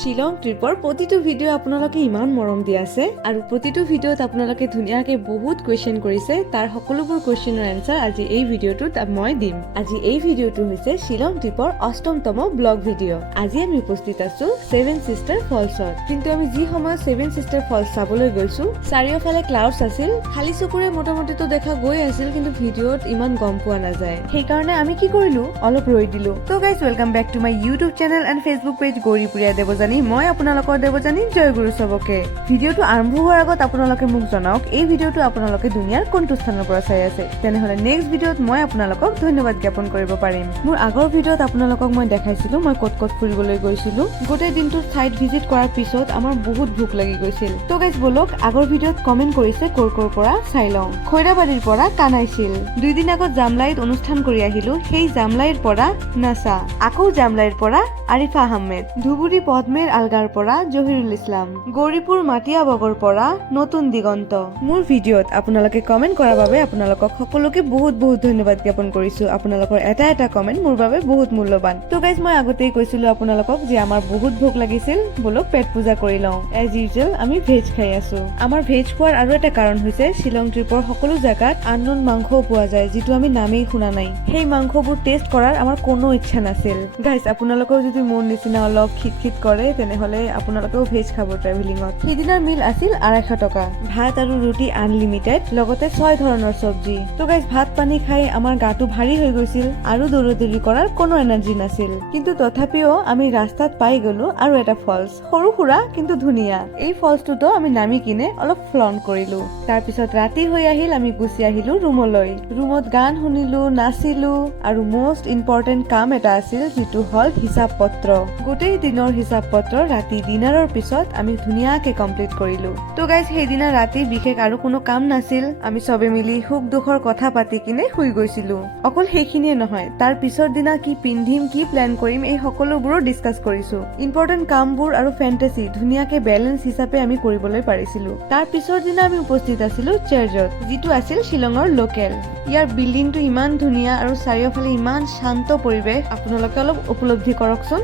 শিলং ট্ৰিপৰ প্ৰতিটো ভিডিঅ' আপোনালোকে ইমান মৰম দি আছে আৰু প্ৰতিটো ভিডিঅ'ত আপোনালোকে ধুনীয়াকৈ বহুত কুৱেশ্যন কৰিছে তাৰ সকলোবোৰ কুৱেশ্যনৰ এনসাৰ আজি এই ভিডিঅ'টোত মই দিম। আজি এই ভিডিঅ'টো হৈছে শিলং ট্ৰিপৰ অষ্টমতম ব্লগ ভিডিঅ'। আজি আমি উপস্থিত আছো ছেভেন চিষ্টাৰ ফলছত। কিন্তু আমি যি সময়ত ছেভেন চিষ্টাৰ ফলছ চাবলৈ গৈছো চাৰিওফালে ক্লাউডছ আছিল, খালী চকুৰে মোটামুটিটো দেখা গৈ আছিল কিন্তু ভিডিঅ'ত ইমান গম পোৱা নাযায়। সেইকাৰণে আমি কি কৰিলো অলপ ৰৈ দিলো। তো guys welcome back to my YouTube channel and Facebook page গৌৰীপুৰীয়া দেৱযানী। মই আপোনালোকৰ দেৱযানী, জয় গুৰু চবকে। ভিডিঅ'টো আৰম্ভ হোৱাৰ আগত আপোনালোকে মোক জনাওক এই ভিডিঅ'টো আপোনালোকে দুনিয়াৰ কোনটো স্থানৰ পৰা চাই আছে। তেনেহলে নেক্সট ভিডিঅ'ত মই আপোনালোকক ধন্যবাদ জ্ঞাপন কৰিব পাৰিম। মোৰ আগৰ ভিডিঅ'ত আপোনালোকক মই দেখাইছিলো মই ক'ত ক'ত ফুৰিবলৈ গৈছিলো। গোটেই দিনটোত সাইট ভিজিট কৰাৰ পিছত আমাৰ বহুত ভোক লাগি গৈছিল। তো গাইজ বলক আগৰ ভিডিঅ'ত কমেন্ট কৰিছে ক'ৰ পৰা চাই লওঁ। খৈৰাবাৰীৰ পৰা কানাইছিল, 2 দিন আগত জামলাইত অনুষ্ঠান কৰি আহিলো, সেই জামলাইৰ পৰা নাছা, আকৌ জামলাইৰ পৰা আৰিফা আহমেদ, ধুবুৰী পদ্মেৰ আলগাৰ পৰা জহিৰুল ইছলাম, গৌৰীপুৰ মাটিয়াবগৰ পৰা নতুন দিগন্ত। মোৰ ভিডিঅ'ত আপোনালোকে কমেন্ট কৰাৰ বাবে আপোনালোকক সকলোকে বহুত বহুত ধন্যবাদ জ্ঞাপন কৰিছো। আপোনালোকৰ এটা এটা কমেন্ট মোৰ বাবে বহুত মূল্যৱান। তো গাইজ মই আগতেই কৈছিলো আপোনালোকক যে আমাৰ বহুত ভোক লাগিছিল, বলক পেট পূজা কৰি লওঁ। এজ ইউজুৱেল আমি ভেজ খাই আছো। আমাৰ ভেজ খোৱাৰ আৰু এটা কাৰণ হৈছে শিলং ট্ৰিপৰ সকলো জাগাত আননোন মাংসও পোৱা যায়, যিটো আমি নামেই শুনা নাই। সেই মাংসবোৰ টেষ্ট কৰাৰ আমাৰ কোনো ইচ্ছা নাছিল। গাইজ আপোনালোকেও যদি মোৰ নিচিনা অলপ খিট কৰে তেনেহলে আপোনালোকেও ভেজ খাব ট্ৰেভেলিঙত। সেইদিনাৰ মিল আছিল 250 টকা, ভাত আৰু ৰুটি আনলিমিটেড, লগতে 6 ধৰণৰ চব্জি। তো গাইজ ভাত পানী খাই আমাৰ গাটো ভাৰী হৈ গৈছিল আৰু দৌৰি কৰাৰ কোনো এনাৰ্জি নাছিল। কিন্তু তথাপিও আমি ৰাস্তাত পাই গলো আৰু এটা ফলছ, সৰু সুৰা কিন্তু ধুনীয়া। এই ফলছটোতো আমি নামি কিনে অলপ ফ্লন কৰিলো। তাৰ পিছত ৰাতি হৈ আহিল, আমি গুচি আহিলো ৰুমলৈ। ৰুমত গান শুনিলো, নাচিলো আৰু মষ্ট ইম্পৰ্টেণ্ট কাম এটা আছিল যিটো হল হিচাপ পত্ৰ। গোটেই দিনৰ হিচাপ পত্ৰ ৰাতি ডিনাৰৰ পিছত আমি ধুনীয়াকে কমপ্লিট কৰিলো। তো গাইজ সেইদিনা ৰাতি বিশেষ আৰু কোনো কাম নাছিল, আমি চবে মিলি সুখ দুখৰ কথা পাতি কিনে শুই গৈছিলো। অকল সেইখিনিয়ে নহয়, তাৰ পিছৰ দিনা কি পিন্ধিম, কি প্লেন কৰিম, এই সকলোবোৰো ডিছকাছ কৰিছো। ইম্পৰ্টেণ্ট কামবোৰ আৰু ফেন্টাসি ধুনীয়াকে বেলেঞ্চ হিচাপে আমি কৰিবলৈ পাৰিছিলো। তাৰ পিছৰ দিনা আমি উপস্থিত আছিলো চাৰ্চত, যিটো আছিল শিলঙৰ লোকেল। ইয়াৰ বিল্ডিংটো ইমান ধুনীয়া আৰু চাৰিওফালে ইমান শান্ত পৰিৱেশ, আপোনালোকে অলপ উপলব্ধি কৰকচোন।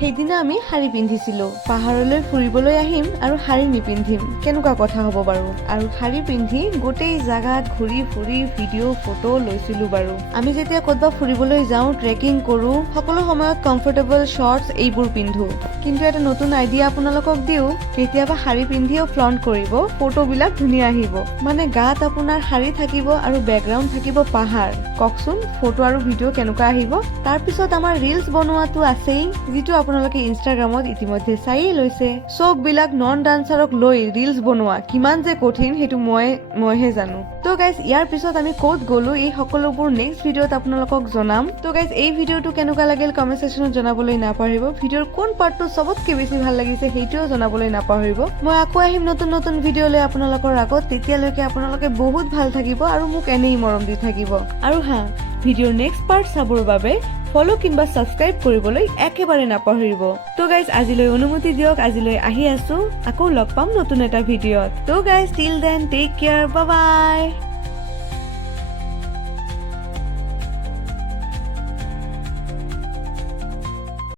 সেইদিনা আমি শাৰী পিন্ধিছিলো। পাহাৰলৈ ফুৰিবলৈ আহিম আৰু শাৰী নিপিন্ধিম, কেনেকুৱা কথা হ'ব বাৰু। আৰু শাৰী পিন্ধি গোটেই জাগাত ঘূৰি ফুৰি ভিডিঅ' ফটো লৈছিলো বাৰু। আমি যেতিয়া ক'ৰবাত ফুৰিবলৈ যাওঁ, ট্ৰেকিং কৰো, সকলো সময়ত কমফৰ্টেবল শৰ্টছ এইবোৰ পিন্ধো। কিন্তু এটা নতুন আইডিয়া আপোনালোকক দিও, কেতিয়াবা শাৰী পিন্ধিও ফ্লন্ট কৰিব, ফটোবিলাক ধুনীয়া আহিব। মানে গাত আপোনাৰ শাৰী থাকিব আৰু বেকগ্ৰাউণ্ড থাকিব পাহাৰ। কওকচোন ফটো আৰু ভিডিঅ' কেনেকুৱা আহিব। তাৰ পিছত আমাৰ ৰিলছ বনোৱাটো আছেই, যিটো আপোনালোকে ইনষ্টাগ্ৰামত ইতিমধ্যে চাইয়ে লৈছে। চব বিলাক নন ডান্সাৰক লৈ ৰিলছ বনোৱা কিমান যে কঠিন সেইটো মইহে জানো। তো গাইজ ইয়াৰ পিছত আমি ক'ত গ'লো এই সকলোবোৰ নেক্সট ভিডিঅ'ত আপোনালোকক জনাম। তো গাইজ এই ভিডিঅ'টো কেনেকুৱা লাগিল কমেণ্ট ছেকশ্যনত জনাবলৈ নাপাহৰিব। ভিডিঅ'ৰ কোন পাৰ্টটো চবতকে বেছি ভাল লাগিছে সেইটোও জনাবলৈ নাপাহৰিব। মই আকৌ আহিম নতুন নতুন ভিডিঅ' লৈ আপোনালোকৰ আগত। তেতিয়ালৈকে আপোনালোকে বহুত ভাল থাকিব আৰু মোক এনেই মৰম দি থাকিব। আৰু হা, ভিডিঅ'ৰ নেক্সট পাৰ্ট চাবৰ বাবে ফলো কিংবা ছাবস্ক্ৰাইব কৰিবলৈ একেবাৰে নাপাহৰিব। তো গাইজ আজিলৈ অনুমতি দিয়ক, আজিলৈ আহি আছো, আকৌ লগ পাম নতুন এটা ভিডিঅ'ত। তো guys till then take care, bye বাই।